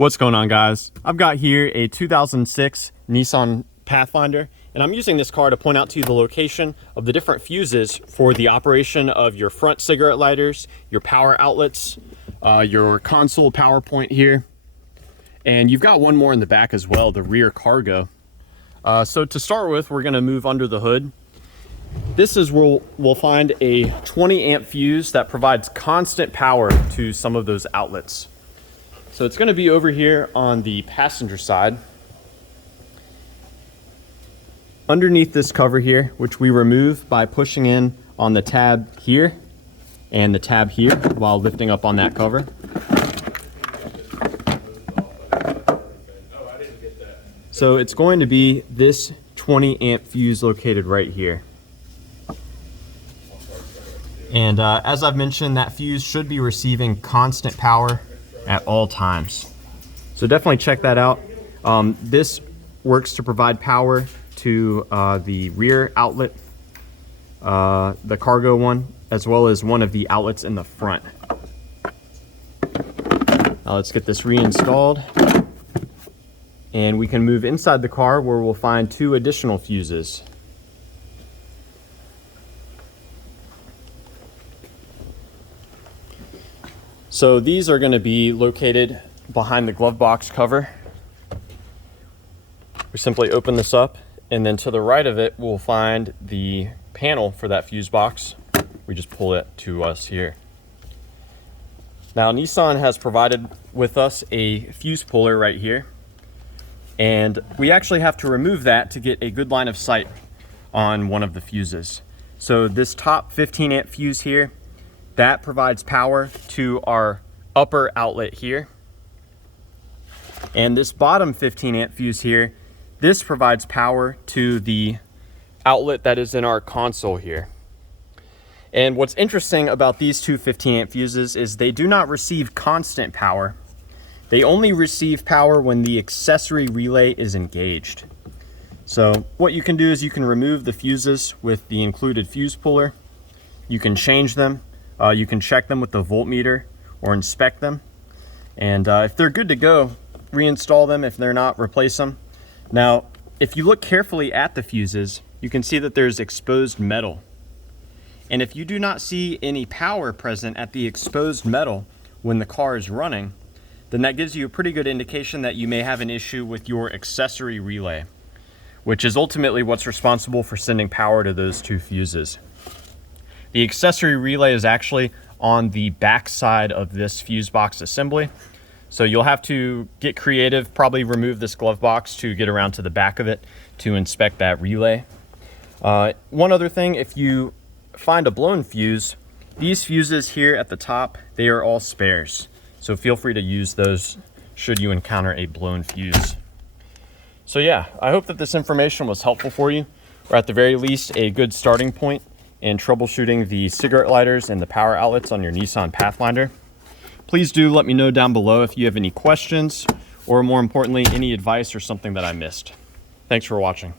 What's going on, guys? I've got here a 2006 Nissan Pathfinder, and I'm using this car to point out to you the location of the different fuses for the operation of your front cigarette lighters, your power outlets, your console power point here, and you've got one more in the back as well, the rear cargo. So to start with, we're going to move under the hood. This is where we'll find a 20 amp fuse that provides constant power to some of those outlets. So it's going to be over here on the passenger side. Underneath this cover here, which we remove by pushing in on the tab here and the tab here while lifting up on that cover. So it's going to be this 20 amp fuse located right here. And as I've mentioned, that fuse should be receiving constant power at all times. So definitely check that out. This works to provide power to the rear outlet, the cargo one, as well as one of the outlets in the front. Now let's get this reinstalled, and we can move inside the car where we'll find two additional fuses. So these are going to be located behind the glove box cover. We simply open this up, and then to the right of it, we'll find the panel for that fuse box. We just pull it to us here. Now, Nissan has provided with us a fuse puller right here, and we actually have to remove that to get a good line of sight on one of the fuses. So this top 15 amp fuse here, that provides power to our upper outlet here. And this bottom 15 amp fuse here, this provides power to the outlet that is in our console here. And what's interesting about these two 15 amp fuses is they do not receive constant power. They only receive power when the accessory relay is engaged. So what you can do is you can remove the fuses with the included fuse puller. You can change them. You can check them with the voltmeter or inspect them. And if they're good to go, reinstall them. If they're not, replace them. Now, if you look carefully at the fuses, you can see that there's exposed metal. And if you do not see any power present at the exposed metal when the car is running, then that gives you a pretty good indication that you may have an issue with your accessory relay, which is ultimately what's responsible for sending power to those two fuses. The accessory relay is actually on the back side of this fuse box assembly. So you'll have to get creative, probably remove this glove box to get around to the back of it to inspect that relay. One other thing, if you find a blown fuse, these fuses here at the top, they are all spares. So feel free to use those should you encounter a blown fuse. So yeah, I hope that this information was helpful for you, or at the very least, a good starting point in troubleshooting the cigarette lighters and the power outlets on your Nissan Pathfinder. Please do let me know down below if you have any questions, or more importantly, any advice or something that I missed. Thanks for watching.